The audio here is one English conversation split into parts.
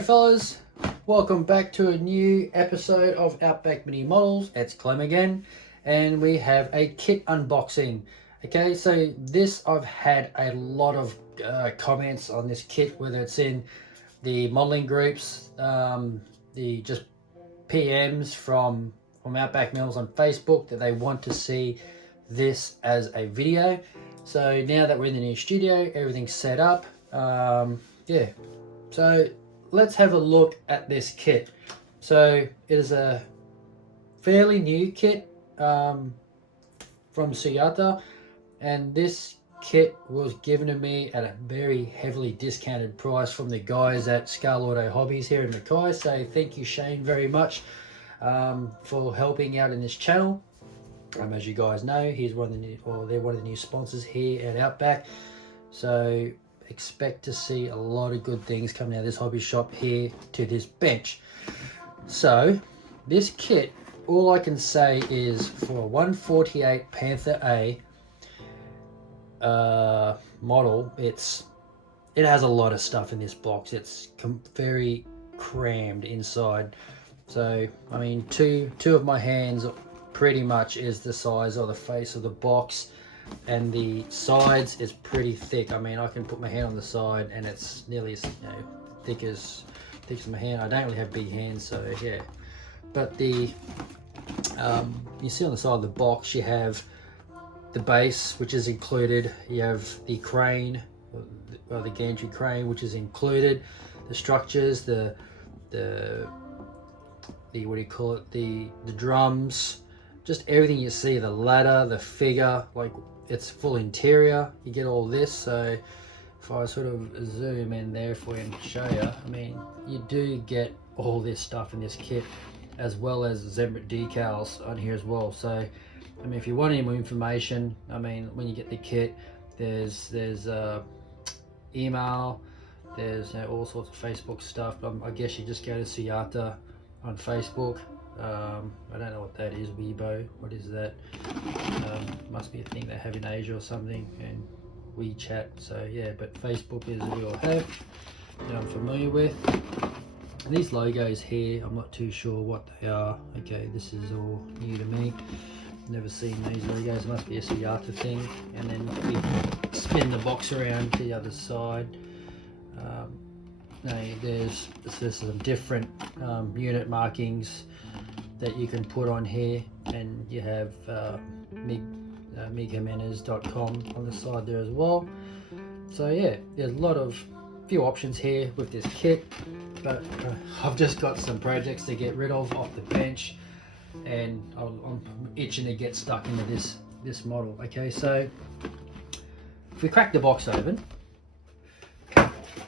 G'day fellas, welcome back to a new episode of Outback Mini Models. It's Clem again, and we have a kit unboxing. Okay, so this, I've had a lot of comments on this kit, whether it's in the modeling groups, the just PMs from Outback Mills on Facebook, that they want to see this as a video. So now that we're in the new studio, everything's set up. So let's have a look at this kit. So it is a fairly new kit from Suyata, and this kit was given to me at a very heavily discounted price from the guys at Hobbies here in Mackay. So thank you, Shane, very much for helping out in this channel. As you guys know, they're one of the new sponsors here at Outback. So expect to see a lot of good things coming out of this hobby shop here to this bench. So this kit, all I can say is for a 148 Panther A model, it has a lot of stuff in this box. It's very crammed inside. So I mean, two of my hands pretty much is the size of the face of the box, and the sides is pretty thick. I mean, I can put my hand on the side and it's nearly as thick as my hand. I don't really have big hands, so yeah. But the you see on the side of the box, you have the base, which is included. You have the crane, or the gantry crane, which is included. The structures, the what do you call it? The drums, just everything you see. The ladder, the figure, like it's full interior. You get all this. So if I sort of zoom in there for you and show you, I mean, you do get all this stuff in this kit, as well as Zebra decals on here as well. So I mean, if you want any more information, I mean, when you get the kit, there's email, there's all sorts of Facebook stuff. I guess you just go to Suyata on Facebook. I don't know what that is. Weibo, what is that? Must be a thing they have in Asia or something, and WeChat. So yeah, but Facebook is what we'll have that I'm familiar with. And these logos here, I'm not too sure what they are. Okay, this is all new to me. Never seen these logos. Must be a Suyata thing. And then we spin the box around to the other side. There's some different unit markings that you can put on here, and you have migjimenez.com on the side there as well. So yeah, there's a few options here with this kit, but I've just got some projects to get rid of off the bench, and I'm itching to get stuck into this model. Okay, so if we crack the box open,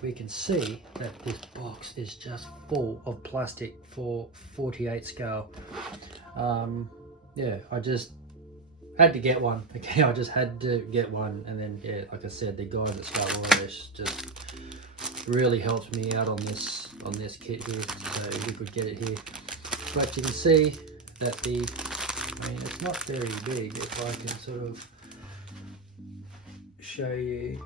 we can see that this box is just full of plastic for 48 scale. Yeah, I just had to get one. Okay, I just had to get one, and then yeah, like I said, the guys at Scarlett just really helped me out on this kit here, so we could get it here. But you can see that I mean, it's not very big. If I can sort of show you.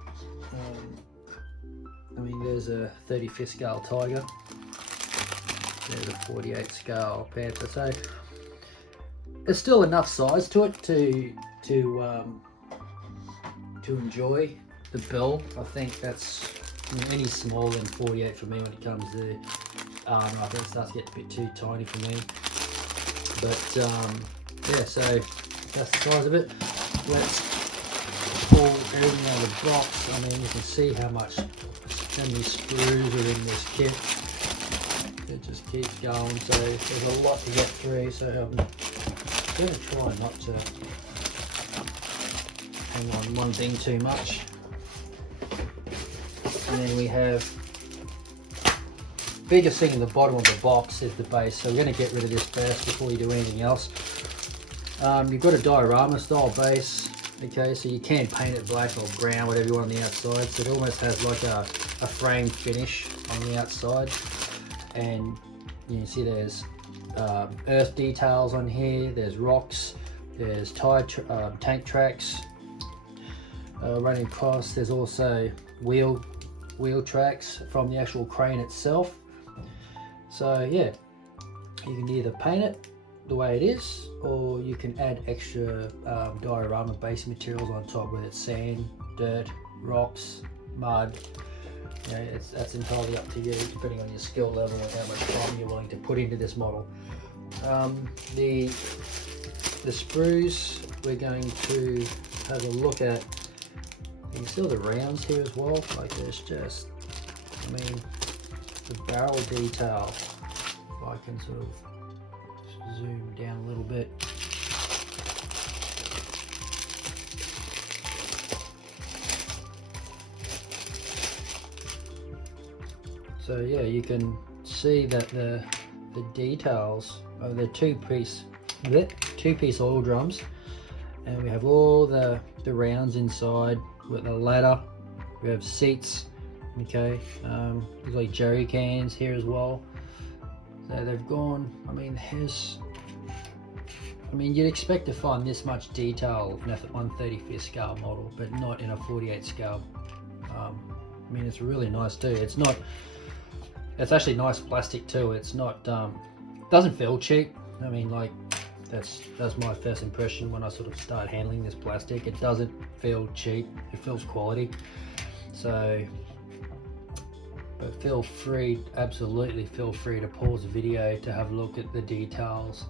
I mean, there's a 35th scale tiger, there's a 48 scale panther, so there's still enough size to it to enjoy the build. I think that's, I mean, any smaller than 48 for me when it comes to armor, I think it starts to get a bit too tiny for me. But yeah, so that's the size of it. Let's pull everything out of the box. I mean, you can see how many screws are in this kit. It just keeps going, so there's a lot to get through. So I'm going to try not to hang on one thing too much. And then we have, biggest thing in the bottom of the box is the base, so we're going to get rid of this first before you do anything else. You've got a diorama style base. Okay, so you can paint it black or brown, whatever you want on the outside, so it almost has like a frame finish on the outside. And you can see there's earth details on here, there's rocks, there's tank tracks running across. There's also wheel tracks from the actual crane itself, So yeah, you can either paint it the way it is, or you can add extra diorama base materials on top, whether it's sand, dirt, rocks, mud. You know, that's entirely up to you, depending on your skill level and how much time you're willing to put into this model. The sprues we're going to have a look at. You can see all the rounds here as well. Like there's just, I mean, the barrel detail. If I can sort of zoom down a little bit. So yeah, you can see that the details of the two-piece oil drums, and we have all the rounds inside with the ladder. We have seats, okay. There's like jerry cans here as well. So they've gone, I mean, you'd expect to find this much detail in a 1/35th scale model, but not in a 48 scale. I mean, it's really nice too. It's actually nice plastic too. It's not, doesn't feel cheap. I mean, like, that's my first impression when I sort of start handling this plastic. It doesn't feel cheap. It feels quality. So, but feel free, absolutely feel free to pause the video to have a look at the details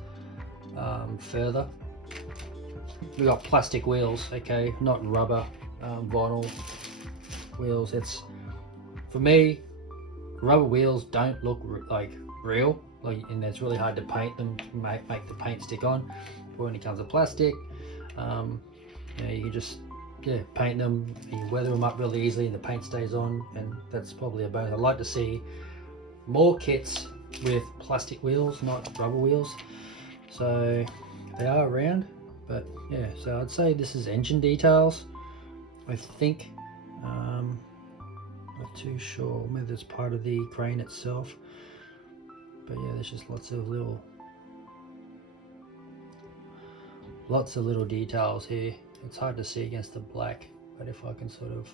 further. We got plastic wheels, okay, not rubber, vinyl wheels. It's, for me, rubber wheels don't look like real, and it's really hard to paint them, make the paint stick on. But when it comes to plastic, you know, you can just paint them, you weather them up really easily and the paint stays on, and that's probably a bonus. I'd like to see more kits with plastic wheels, not rubber wheels. So they are around, but yeah, so I'd say this is engine details, I think. Not too sure whether it's part of the crane itself, but yeah, there's just lots of little details here. It's hard to see against the black, but if I can sort of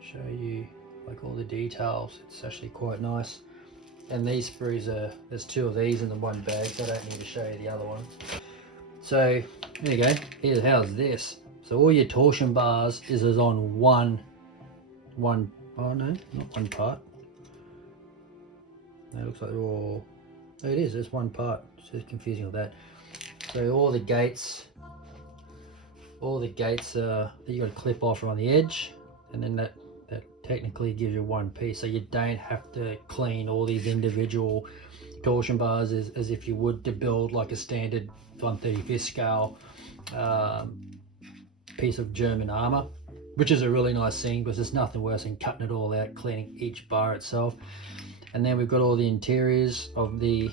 show you like all the details, it's actually quite nice. And these sprues there's two of these in the one bag, so I don't need to show you the other one. So there you go. How's this? So all your torsion bars is on one, oh no, not one part. It looks like they're all, oh, it is, there's one part. It's just confusing with that. So all the gates that you got to clip off are on the edge, and then that technically gives you one piece, so you don't have to clean all these individual torsion bars as if you would to build like a standard 1/35th scale piece of German armor, which is a really nice thing, because there's nothing worse than cutting it all out, cleaning each bar itself. And then we've got all the interiors of the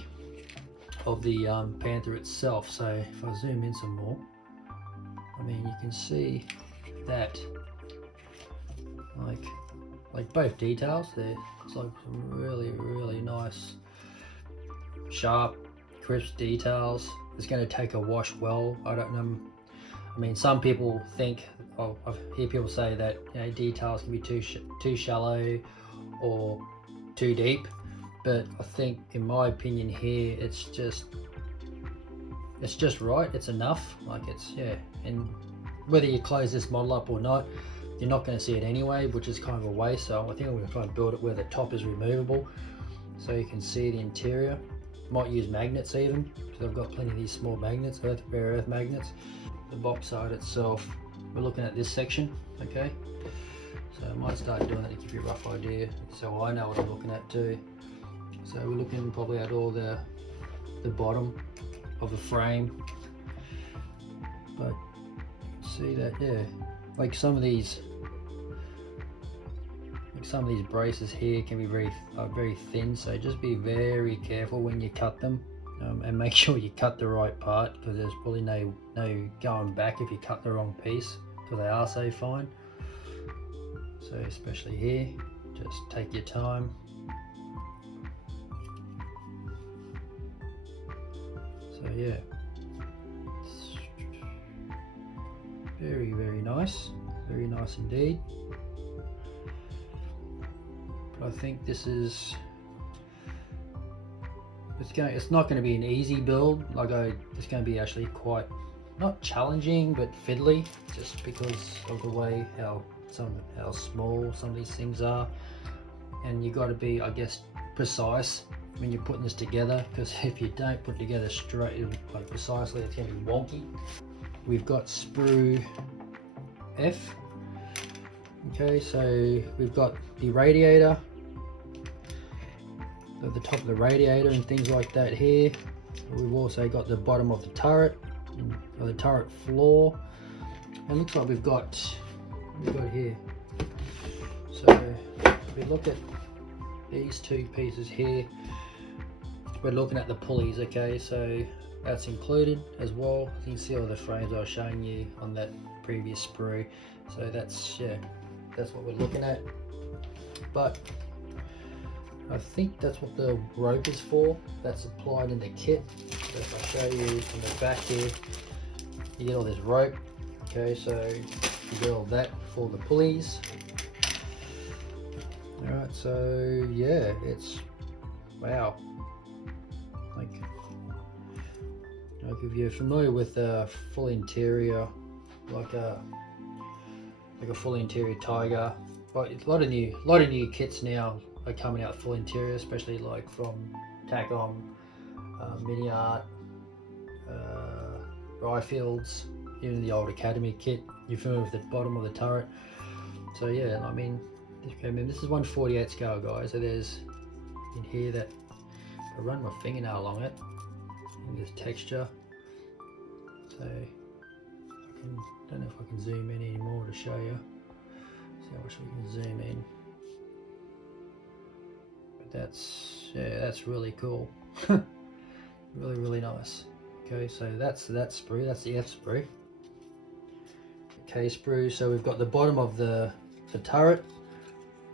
Panther itself. So if I zoom in some more, I mean, you can see that like both details there. It's like some really nice, sharp, crisp details. It's going to take a wash well. I don't know. I mean, some people think, I hear people say that, you know, details can be too shallow or too deep, but I think, in my opinion here, it's just right. It's enough. Like, it's, yeah. And whether you close this model up or not, you're not going to see it anyway, which is kind of a waste. So I think I'm going to try and build it where the top is removable, so you can see the interior. Might use magnets even, because I've got plenty of these small magnets, rare earth magnets. The box art itself, we're looking at this section, okay? So I might start doing that to give you a rough idea, so I know what I'm looking at too. So we're looking probably at all the bottom of the frame, but see that, yeah, like some of these braces here can be very thin, so just be very careful when you cut them, and make sure you cut the right part, because there's probably no going back if you cut the wrong piece, because they are so fine. So especially here, just take your time. So yeah, it's very nice, very nice indeed. But I think this is it's not going to be an easy build. It's going to be actually quite not challenging but fiddly, just because of the way how small some of these things are, and you got to be, I guess, precise when you're putting this together, because if you don't put it together straight, like precisely, it's going to be wonky. We've got sprue F. Okay, so we've got the radiator, at the top of the radiator and things like that here. We've also got the bottom of the turret, or the turret floor, and looks like we've got here. So if we look at these two pieces here, we're looking at the pulleys. Okay, so that's included as well. You can see all the frames I was showing you on that previous sprue. So that's what we're looking at. But I think that's what the rope is for. That's applied in the kit. So if I show you from the back here, you get all this rope. Okay, so you get all that for the pulleys. All right, so yeah, it's wow. Like if you're familiar with a full interior, like a full interior Tiger, but a lot of new kits now are coming out full interior, especially like from Tacom, Mini Art, Ryefields, even the old Academy kit. You're familiar with the bottom of the turret. So yeah, I mean, this is 1/48 scale, guys. So there's in here that if I run my fingernail along it, and there's texture. So I don't know if I can zoom in anymore to show you. See how much we can zoom in. But that's really cool. really nice. Okay, so that's that sprue. That's the F sprue. K sprue. So we've got the bottom of the turret,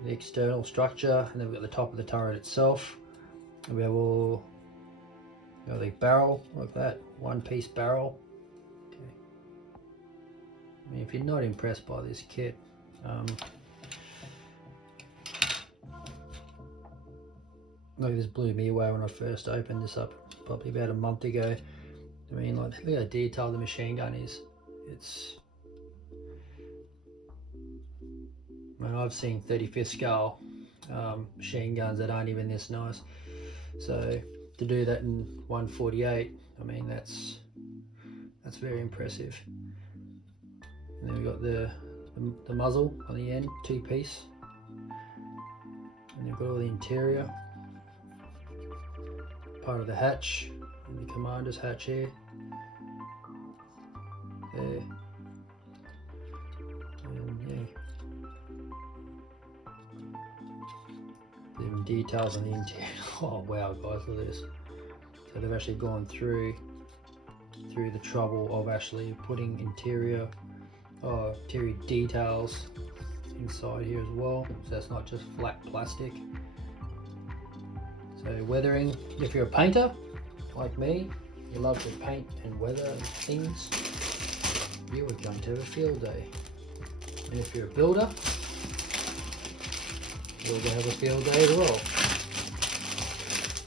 the external structure, and then we've got the top of the turret itself. And we have all the barrel like that, one-piece barrel. Okay. I mean, if you're not impressed by this kit, like this blew me away when I first opened this up probably about a month ago. I mean, like, look how detailed the machine gun is. I mean, I've seen 35th scale machine guns that aren't even this nice. So to do that in 1/48, I mean, that's very impressive. And then we've got the muzzle on the end, two-piece, and they've got all the interior, part of the hatch, and the commander's hatch here, there, and yeah, even details on the interior. Oh wow, guys, look at this. So they've actually gone through the trouble of actually putting interior details inside here as well, so it's not just flat plastic. So weathering, if you're a painter like me, you love to paint and weather things, you are going to have a field day. And if you're a builder, you're going to have a field day as well.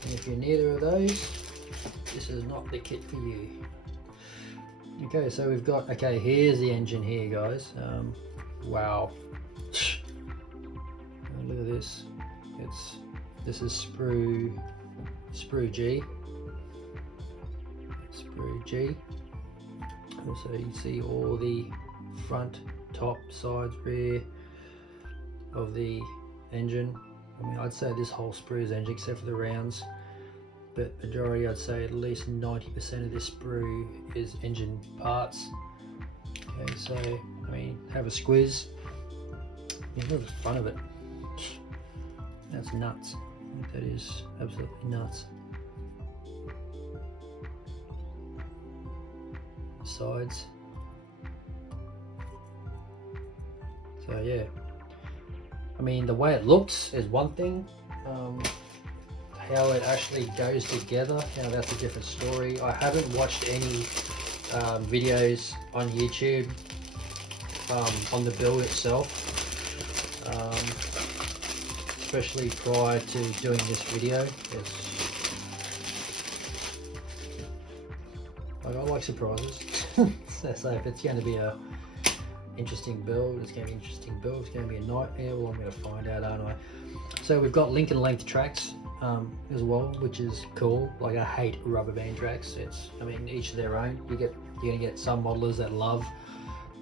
And if you're neither of those, this is not the kit for you. Okay, so we've got, okay, here's the engine here, guys. Wow. Look at this. This is sprue G. Sprue G. So you see all the front, top, sides, rear of the engine. I mean, I'd say this whole sprue is engine except for the rounds, but majority, I'd say at least 90% of this sprue is engine parts. Okay, so I mean, have a squiz. Look at the front of it. That's nuts. I think that is absolutely nuts. The sides. So yeah, I mean, the way it looks is one thing. How it actually goes together, that's a different story. I haven't watched any videos on YouTube on the build itself, especially prior to doing this video. Like, I like surprises. So if it's going to be a interesting build, it's going to be an interesting build. It's going to be a nightmare. Well, I'm going to find out, aren't I? So we've got link and length tracks as well, which is cool. Like, I hate rubber band tracks. I mean, each of their own. You're going to get some modelers that love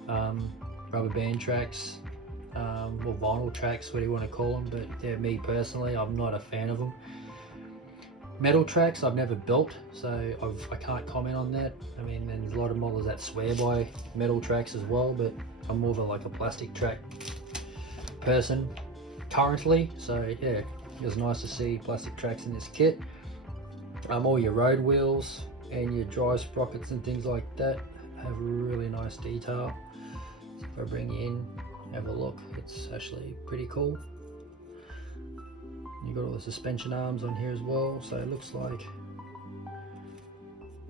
rubber band tracks or vinyl tracks, what do you want to call them. But yeah, me personally, I'm not a fan of them. Metal tracks I've never built, so I can't comment on that. I mean, there's a lot of modelers that swear by metal tracks as well, but I'm more of like a plastic track person currently. So yeah, it was nice to see plastic tracks in this kit. All your road wheels and your drive sprockets and things like that have really nice detail. So if I bring you in, have a look, it's actually pretty cool. You've got all the suspension arms on here as well, so it looks like,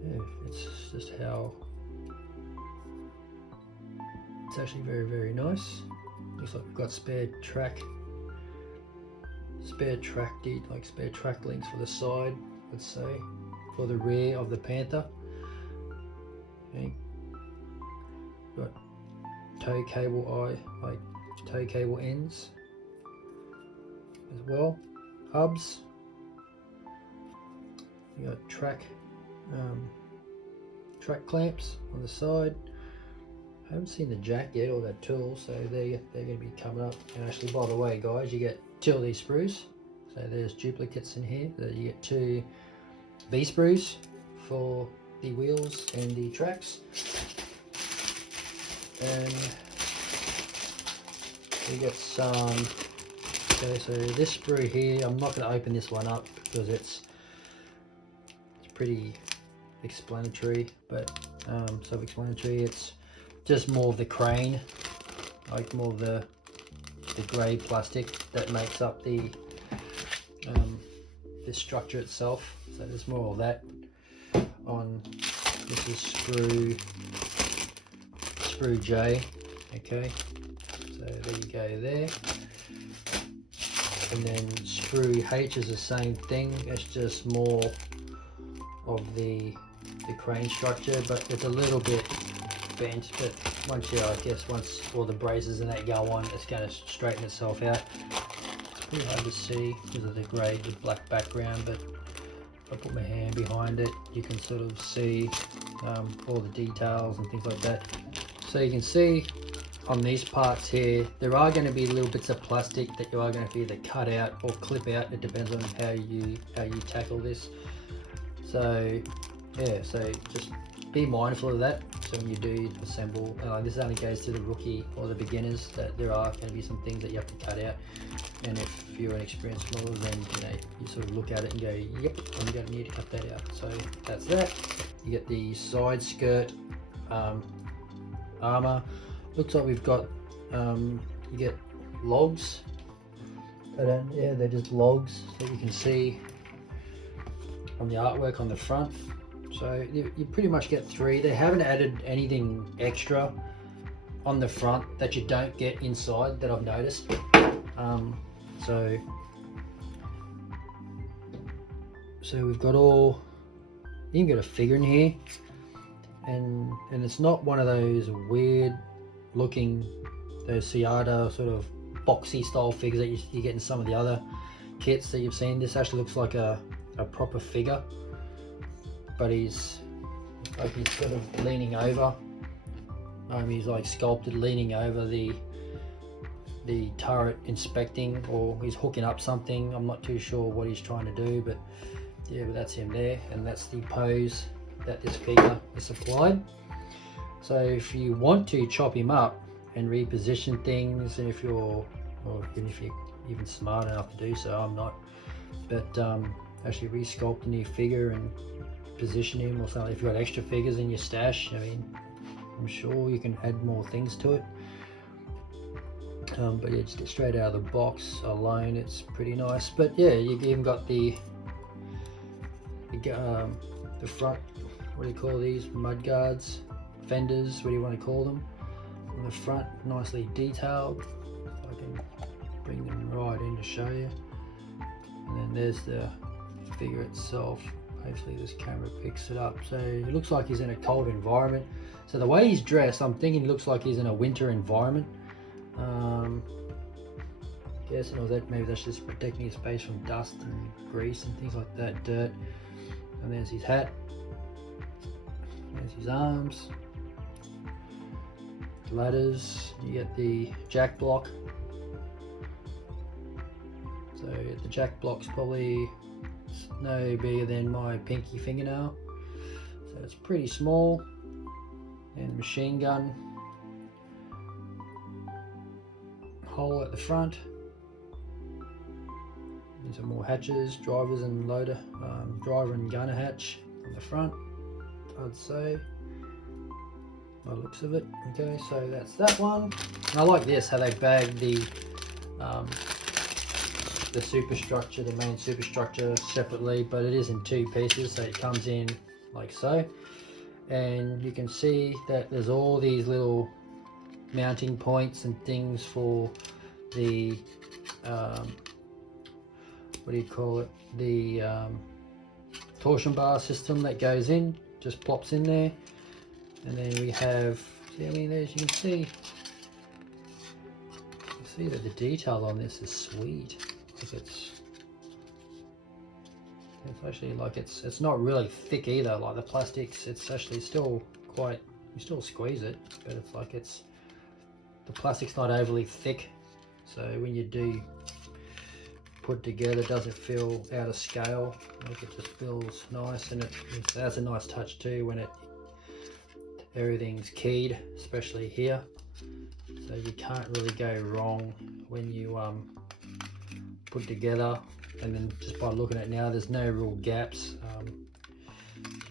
yeah, it's just how it's actually very, very nice. Looks like we've got spare track links for the side, let's say, for the rear of the Panther. Okay. Got tow cable tow cable ends as well. Hubs. You got track clamps on the side. I haven't seen the jack yet or that tool, so they're going to be coming up. And actually, by the way, guys, you get 2 of these sprues. So there's duplicates in here. So you get 2 V sprues for the wheels and the tracks. And you get some. Okay, so this sprue here, I'm not going to open this one up because it's pretty explanatory, but self-explanatory. It's just more of the crane, like more of the grey plastic that makes up the structure itself. So there's more of that on. This is sprue J. Okay, so there you go there. And then sprue H is the same thing. It's just more of the crane structure, but it's a little bit bent. But once all the braces and that go on, it's going to straighten itself out. It's pretty hard to see because of the grey, the black background. But if I put my hand behind it, you can sort of see all the details and things like that. So you can see on these parts here, there are going to be little bits of plastic that you are going to either cut out or clip out. It depends on how you tackle this. So yeah, so just be mindful of that. So when you do assemble, this only goes to the rookie or the beginners, that there are going to be some things that you have to cut out. And if you're an experienced modeler, then you sort of look at it and go, yep, I'm going to need to cut that out. So that's that. You get the side skirt armor. Looks like we've got you get logs. Yeah, they're just logs that you can see on the artwork on the front. So you pretty much get 3. They haven't added anything extra on the front that you don't get inside that I've noticed. So we've got you can get a figure in here, and it's not one of those weird looking, those Suyata sort of boxy style figures that you get in some of the other kits that you've seen. This actually looks like a proper figure, but he's sort of leaning over. He's like sculpted leaning over the turret, inspecting, or he's hooking up something. I'm not too sure what he's trying to do, but yeah, but that's him there, and that's the pose that this figure is applied. So if you want to chop him up and reposition things, and if you're even smart enough to do so, I'm not, but actually resculpt a new figure and position him or something. If you've got extra figures in your stash, I mean, I'm sure you can add more things to it. But yeah, just straight out of the box alone, it's pretty nice. But yeah, you've even got the front, what do you call these, mud guards, fenders, what do you want to call them, on the front, nicely detailed. If I can bring them right in to show you. And then there's the figure itself, Hopefully this camera picks it up. So it looks like he's in a cold environment. So the way he's dressed, I'm thinking he looks like he's in a winter environment. Guessing, or that maybe that's just protecting his face from dust and grease and things like that, dirt. And there's his hat. There's his arms. Ladders. You get the jack block. So the jack block's probably no bigger than my pinky fingernail. So it's pretty small. And machine gun. Hole at the front. These are more hatches, drivers and loader, driver and gunner hatch on the front, I'd say, by the looks of it. Okay, so that's that one. And I like this, how they bag the superstructure, the main superstructure separately, but it is in two pieces, so it comes in like so. And you can see that there's all these little mounting points and things for the what do you call it, the torsion bar system that goes in, just plops in there. And then we have, see, I mean, as you can see that the detail on this is sweet. Like it's actually like it's not really thick either, like the plastics, it's actually still quite, you still squeeze it, but it's like the plastic's not overly thick, so when you do put together, it doesn't feel out of scale. Like it just feels nice, and it has a nice touch too when everything's keyed, especially here. So you can't really go wrong when you put together. And then just by looking at it now, there's no real gaps.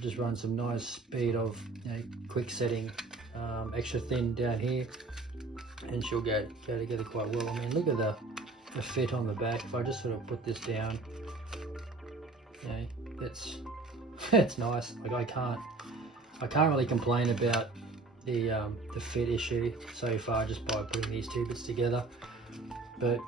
Just run some nice speed of, you know, quick setting, extra thin down here, and she'll go together quite well. I mean, look at the fit on the back. If I just sort of put this down, you know, it's nice. Like I can't really complain about the fit issue so far just by putting these two bits together. But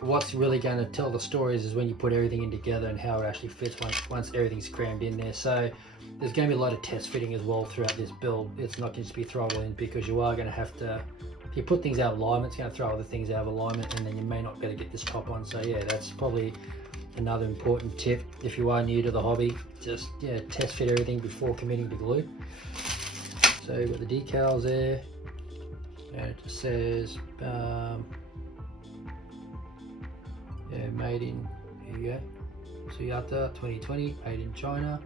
what's really going to tell the stories is when you put everything in together and how it actually fits once everything's crammed in there. So there's going to be a lot of test fitting as well throughout this build. It's not going to be throttle in, because you are going to have to, if you put things out of alignment, it's going to throw other things out of alignment, and then you may not be able to get this top on. So yeah, that's probably another important tip if you are new to the hobby. Just test fit everything before committing to glue. So you've got the decals there, and it just says made in, here you go, Suyata 2020, made in China,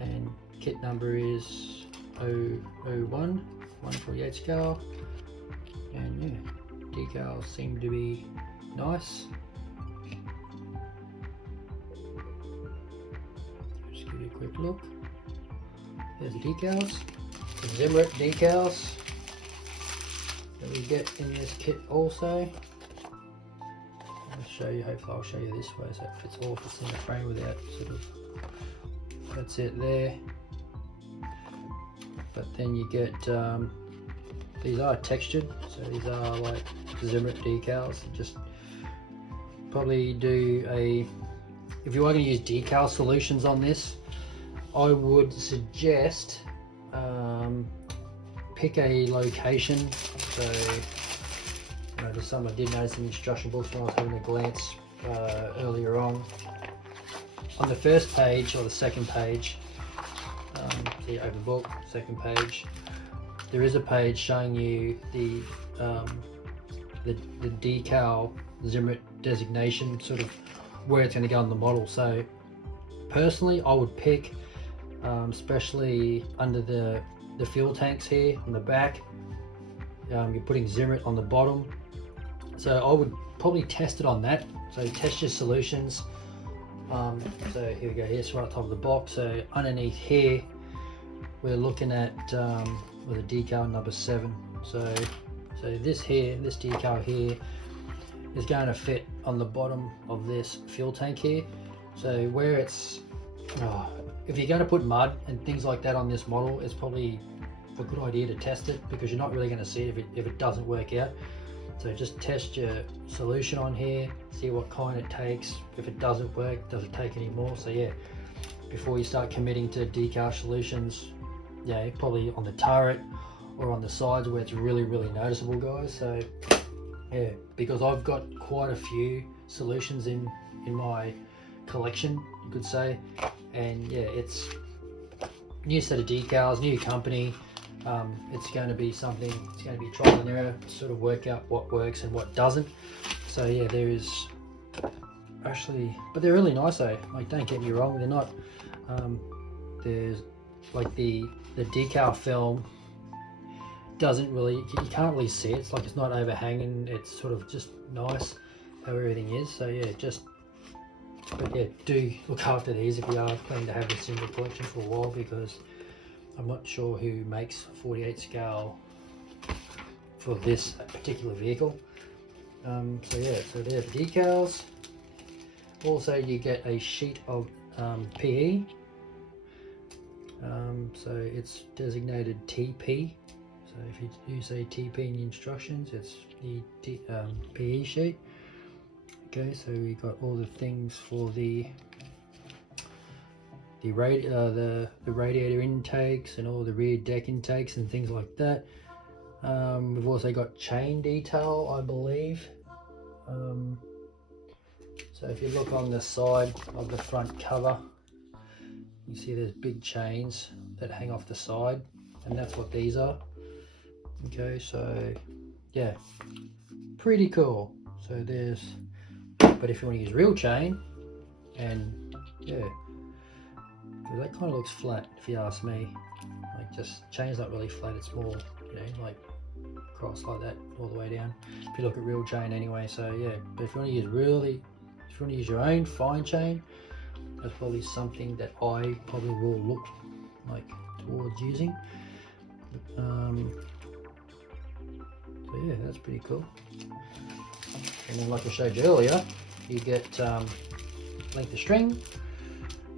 and kit number is 001 148 scale. And yeah, decals seem to be nice. Just give you a quick look. There's the decals, the Zimrit decals that we get in this kit also. I'll show you, hopefully I'll show you this way so it fits all, fits in the frame without sort of, that's it there. But then you get, these are textured, so these are like Zimrit decals. Just probably do if you are going to use decal solutions on this, I would suggest pick a location. So there's some I did notice in the instruction books when I was having a glance earlier on. On the first page or the second page, the open book, second page, there is a page showing you the decal Zimrit designation, sort of where it's going to go on the model. So personally, I would pick, especially under the fuel tanks here on the back, you're putting Zimrit on the bottom. So I would probably test it on that. So test your solutions. So here we go, here's right on top of the box. So underneath here, we're looking at with a decal number 7. So this decal here is going to fit on the bottom of this fuel tank here. So where it's, if you're going to put mud and things like that on this model, it's probably a good idea to test it, because you're not really going to see it if it doesn't work out. So just test your solution on here, see what kind it takes. If it doesn't work, does it take any more? So yeah, before you start committing to decal solutions, yeah, probably on the turret or on the sides where it's really noticeable, guys. So yeah, because I've got quite a few solutions in my collection, you could say, and yeah, it's new set of decals, new company. It's going to be something, it's going to be trial and error to sort of work out what works and what doesn't. So yeah, there is actually, but they're really nice though, like don't get me wrong, they're not, there's like the decal film doesn't really, you can't really see it. It's like it's not overhanging, it's sort of just nice how everything is. So yeah, but yeah, do look after these if you are planning to have this in your collection for a while, because I'm not sure who makes 48 scale for this particular vehicle. So yeah, so there are the decals. Also you get a sheet of PE. So it's designated TP. So if you do say TP in the instructions, it's the PE sheet. Okay, so we got all the things for the radiator intakes and all the rear deck intakes and things like that. We've also got chain detail, I believe. So if you look on the side of the front cover, you see there's big chains that hang off the side, and that's what these are. Okay, so yeah, pretty cool. So there's, but if you want to use real chain, and yeah, that kind of looks flat if you ask me. Like, just chain's not really flat, it's more, you know, like cross like that all the way down if you look at real chain anyway. So yeah, but if you want to use if you want to use your own fine chain, that's probably something that I probably will look like towards using. So yeah, that's pretty cool. And then, like I showed you earlier, you get length of string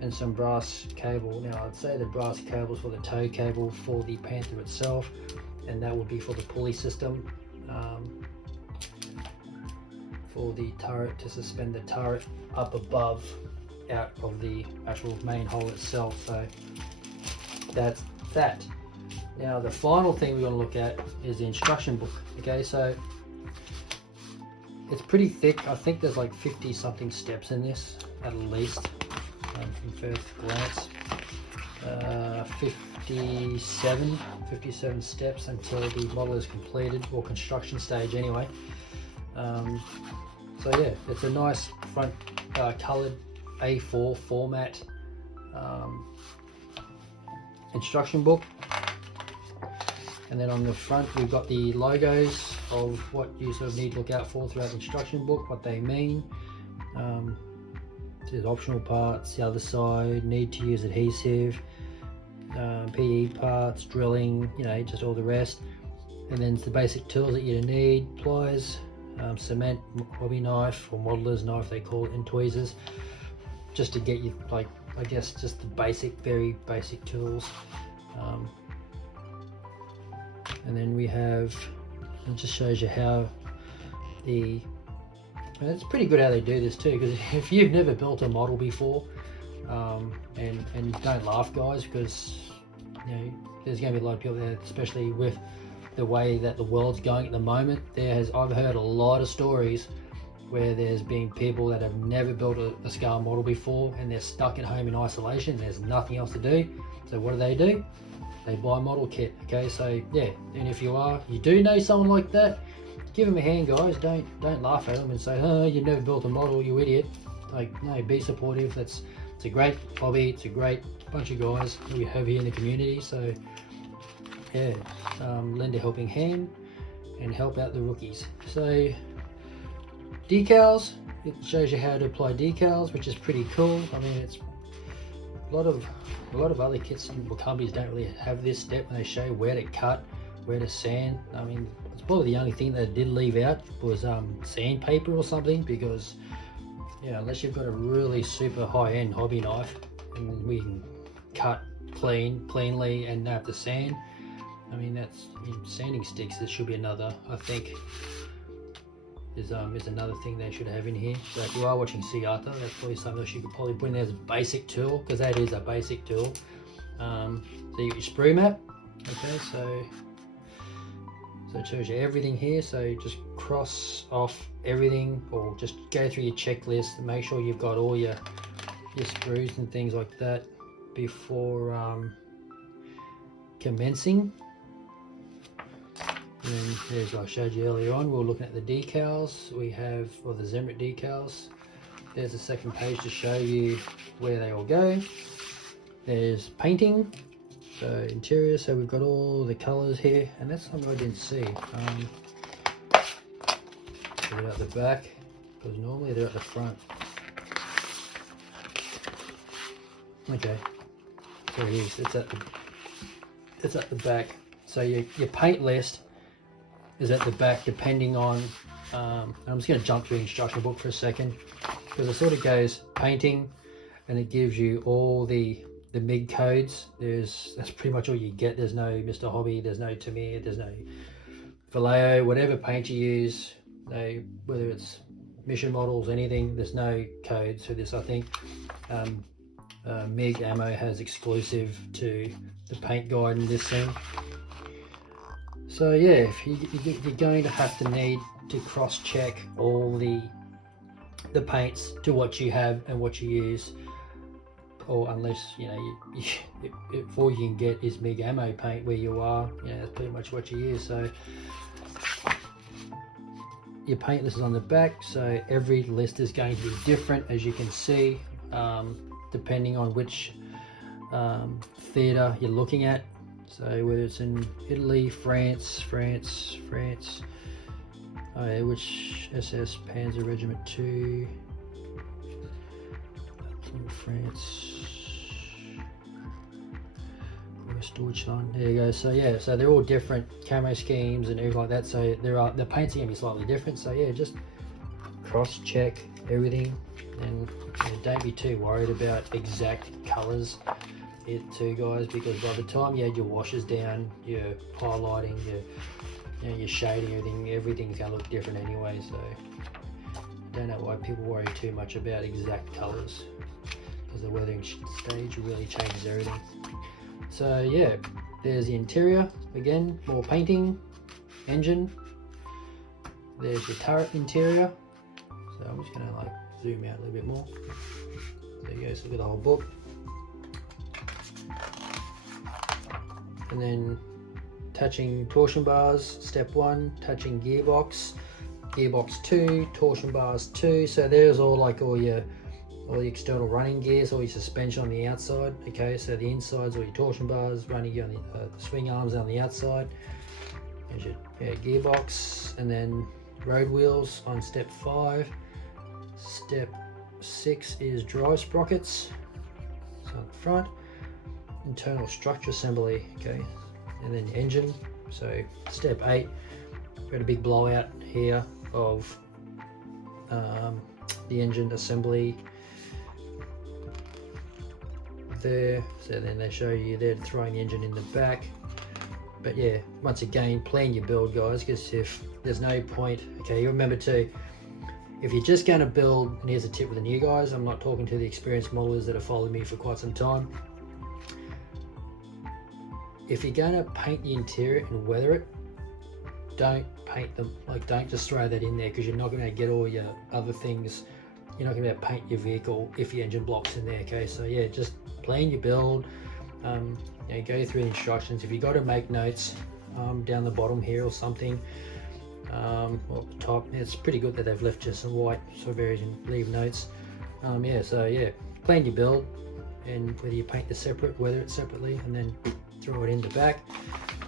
and some brass cable. Now I'd say the brass cable is for the tow cable for the Panther itself, and that would be for the pulley system, for the turret, to suspend the turret up above out of the actual main hole itself. So that's that. Now the final thing we're going to look at is the instruction book. Okay, so it's pretty thick. I think there's like 50 something steps in this at least, from first glance. 57 steps until the model is completed, or construction stage anyway. So yeah, it's a nice front coloured A4 format instruction book. And then on the front we've got the logos of what you sort of need to look out for throughout the instruction book, what they mean. There's optional parts, the other side, need to use adhesive, PE parts, drilling, you know, just all the rest. And then it's the basic tools that you need: pliers, cement, hobby knife, or modeler's knife they call it, and tweezers, just to get you, like, I guess just the basic, very basic tools. And then we have, it just shows you how and it's pretty good how they do this too, because if you've never built a model before, and don't laugh guys, because you know there's going to be a lot of people there, especially with the way that the world's going at the moment. I've heard a lot of stories where there's been people that have never built a scale model before, and they're stuck at home in isolation. There's nothing else to do, so what do? They buy a model kit. Okay, so yeah, and if you do know someone like that, give them a hand, guys. Don't laugh at them and say, oh, you've never built a model, you idiot. Like, no, be supportive. It's a great hobby. It's a great bunch of guys that we have here in the community. So yeah, lend a helping hand and help out the rookies. So decals, it shows you how to apply decals, which is pretty cool. I mean, it's a lot of other kits and companies don't really have this step, and they show where to cut, where to sand. I mean, it's probably the only thing that I did leave out was sandpaper or something, because yeah, unless you've got a really super high-end hobby knife and we can cut cleanly and not have to sand, I mean, that's, sanding sticks. There should be another, I think is another thing they should have in here. So if you are watching Suyata, that's probably something else you could probably put in there as a basic tool, because that is a basic tool. So you got your sprue map. Okay, so it shows you everything here. So just cross off everything, or just go through your checklist and make sure you've got all your sprues and things like that before commencing. And as I showed you earlier on, we're looking at the decals. We have, well, the Zemrit decals. There's a second page to show you where they all go. There's painting, so interior. So we've got all the colours here, and that's something I didn't see. Put it at the back, because normally they're at the front. Okay, so it is. It's at the back. So your paint list is at the back, depending on. I'm just going to jump to the instruction book for a second, because it sort of goes painting, and it gives you all the MIG codes. That's pretty much all you get. There's no Mr. Hobby, there's no Tamir, there's no Vallejo, whatever paint you use, whether it's mission models, anything, there's no codes for this. I think MIG ammo has exclusive to the paint guide in this thing. So yeah, if you're going to have to need to cross-check all the paints to what you have and what you use, or unless all you can get is MIG ammo paint where you are, that's pretty much what you use. So your paint list is on the back, so every list is going to be different, as you can see, depending on which theatre you're looking at. So whether it's in Italy, France, oh yeah, which SS Panzer Regiment 2, France, West Deutschland, there you go. So yeah, so they're all different camo schemes and everything like that, so the paints are going to be slightly different. So yeah, just cross check everything, and don't be too worried about exact colours too, guys, because by the time you had your washes down, your highlighting, your shading, everything's going to look different anyway. So don't know why people worry too much about exact colours, because the weathering stage really changes everything. So yeah, there's the interior again, more painting, engine. There's your turret interior. So I'm just going to zoom out a little bit more. There you go, so look at the whole book. And then touching torsion bars, step 1, touching gearbox 2, torsion bars 2. So there's all your external running gears, all your suspension on the outside. Okay, so the insides, all your torsion bars, running on the swing arms on the outside. There's your gearbox, and then road wheels on step 5. Step 6 is drive sprockets, so on the front. Internal structure assembly, okay, and then engine. So step 8, we've got a big blowout here of the engine assembly there. So then they show you there throwing the engine in the back. But yeah, once again, plan your build, guys, because if there's no point, okay, you remember too, if you're just going to build, and here's a tip with the new guys, I'm not talking to the experienced modelers that have followed me for quite some time. If you're going to paint the interior and weather it, don't paint them, don't just throw that in there, because you're not going to get all your other things. You're not going to be able to paint your vehicle if your engine block's in there. Okay, so yeah, just plan your build, go through the instructions. If you got to make notes down the bottom here or something, or at the top, it's pretty good that they've left just some white so you can leave notes. So yeah, plan your build, and whether you paint the separate, weather it separately, and then throw it in the back.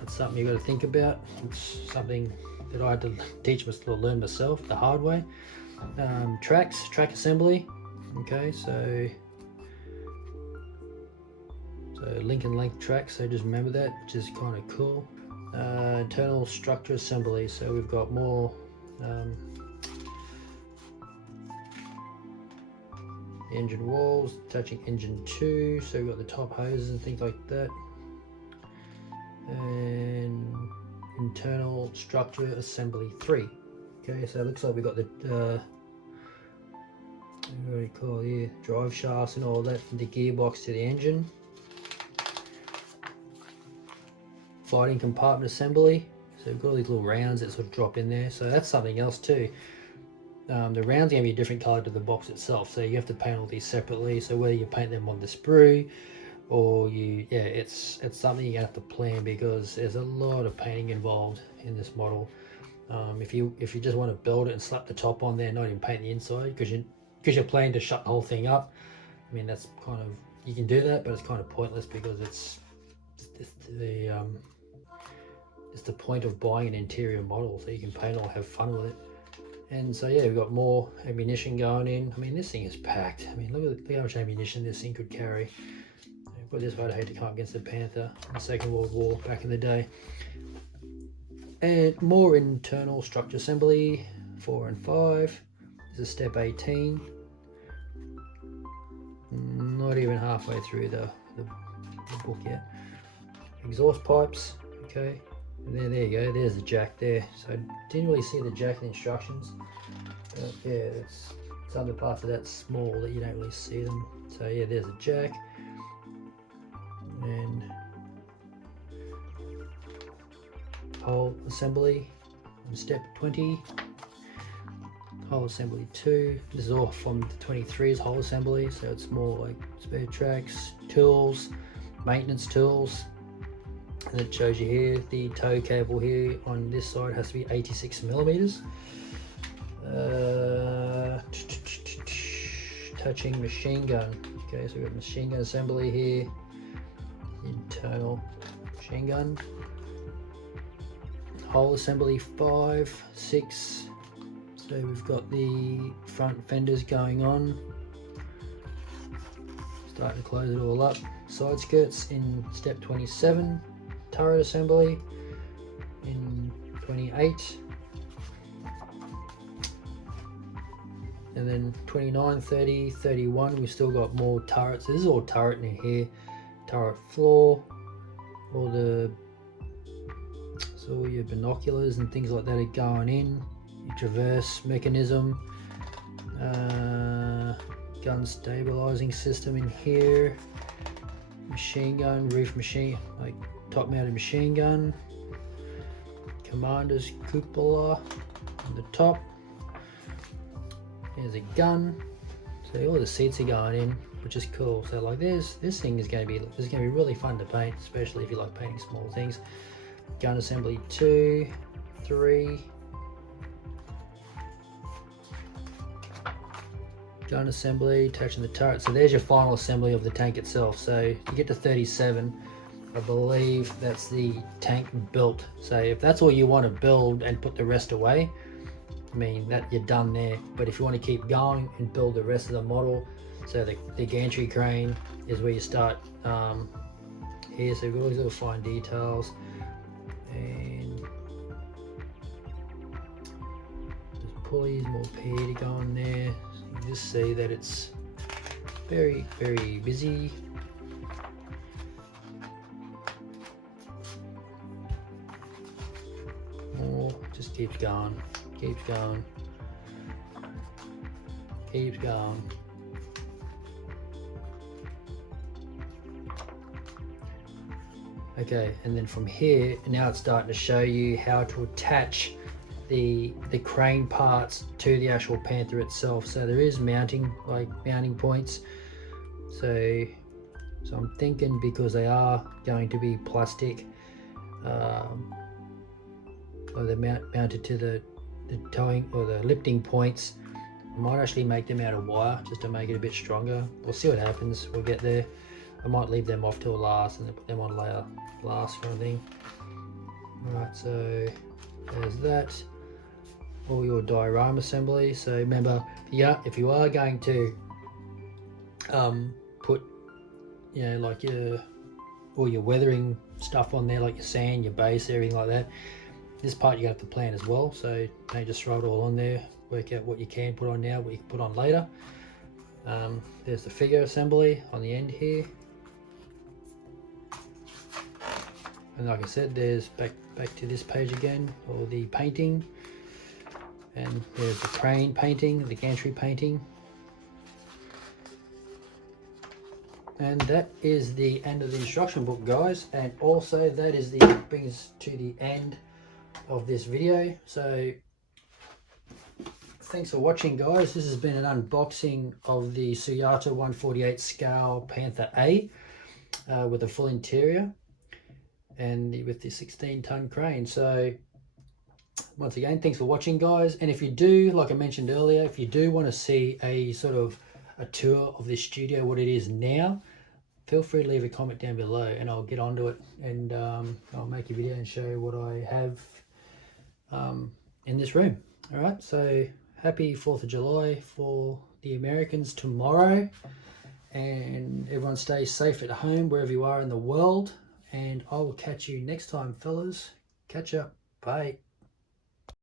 That's something you got to think about. It's something that I had to learn myself the hard way. Track assembly. Okay, so link and length tracks, so just remember that, which is kind of cool. Internal structure assembly, so we've got more engine walls, touching engine 2, so we've got the top hoses and things like that. And internal structure assembly 3. Okay, so it looks like we got the what do you call it here, drive shafts and all that, from the gearbox to the engine. Fighting compartment assembly. So we've got all these little rounds that sort of drop in there. So that's something else too. The rounds are going to be a different color to the box itself, so you have to paint all these separately. So whether you paint them on the sprue or it's something you have to plan, because there's a lot of painting involved in this model. If you just want to build it and slap the top on there, not even paint the inside, because you're planning to shut the whole thing up. I mean, that's kind of, you can do that, but it's kind of pointless, because it's the point of buying an interior model, so you can paint it or have fun with it. And so yeah, we've got more ammunition going in. I mean, this thing is packed. I mean, look how much ammunition this thing could carry. But this I'd hate to come up against the Panther in the Second World War back in the day. And more internal structure assembly, 4 and 5. This is step 18. Not even halfway through the book yet. Exhaust pipes, okay. And there you go, there's the jack there. So I didn't really see the jack in the instructions. But yeah, some of the parts of that small that you don't really see them. So yeah, there's a jack. And hole assembly on step 20. Hole assembly 2. This is all from the 23's hole assembly, so it's more like spare tracks, tools, maintenance tools. And it shows you here the tow cable here on this side has to be 86 millimeters. Touching machine gun. Okay, so we've got machine gun assembly here. Internal machine gun. Hole assembly 5, 6. So we've got the front fenders going on. Starting to close it all up. Side skirts in step 27. Turret assembly in 28. And then 29, 30, 31, we've still got more turrets. This is all turret in here. Turret floor, all your binoculars and things like that are going in. Your traverse mechanism, gun stabilizing system in here, machine gun, roof machine, like top mounted machine gun, commander's cupola on the top. There's a gun. So all the seats are going in, which is cool. So like this thing is going to be really fun to paint, especially if you like painting small things. Gun assembly 2, 3. Gun assembly, attaching the turret. So there's your final assembly of the tank itself. So you get to 37. I believe that's the tank built. So if that's all you want to build and put the rest away, I mean, that you're done there. But if you want to keep going and build the rest of the model, so the gantry crane is where you start here. So we've got all these little fine details, and there's pulleys, more P to go on there. So you can just see that it's very, very busy. More, just keeps going. Keeps going, keeps going. Okay, and then from here, now it's starting to show you how to attach the crane parts to the actual Panther itself. So there is mounting points. So I'm thinking, because they are going to be plastic, or they're mounted to the towing or the lifting points, I might actually make them out of wire just to make it a bit stronger. We'll see what happens. We'll get there. I might leave them off till last and then put them on later, last kind of thing. Alright, so there's that. All your diorama assembly. So remember, if you are going to put, like all your weathering stuff on there, like your sand, your base, everything like that, this part you have to plan as well. So don't just throw it all on there. Work out what you can put on now, what you can put on later. There's the figure assembly on the end here. And like I said, there's back to this page again, all the painting. And there's the crane painting, the gantry painting. And that is the end of the instruction book, guys. And also that is brings us to the end of this video. So thanks for watching, guys. This has been an unboxing of the Suyata 148 scale Panther A with a full interior and with the 16-ton crane. So once again, thanks for watching, guys. And if you do, like I mentioned earlier, if you do want to see a sort of a tour of this studio, what it is now, feel free to leave a comment down below and I'll get onto it, and I'll make a video and show you what I have in this room. All right, so happy 4th of July for the Americans tomorrow, and everyone stay safe at home wherever you are in the world, and I will catch you next time, fellas. Catch up. Bye.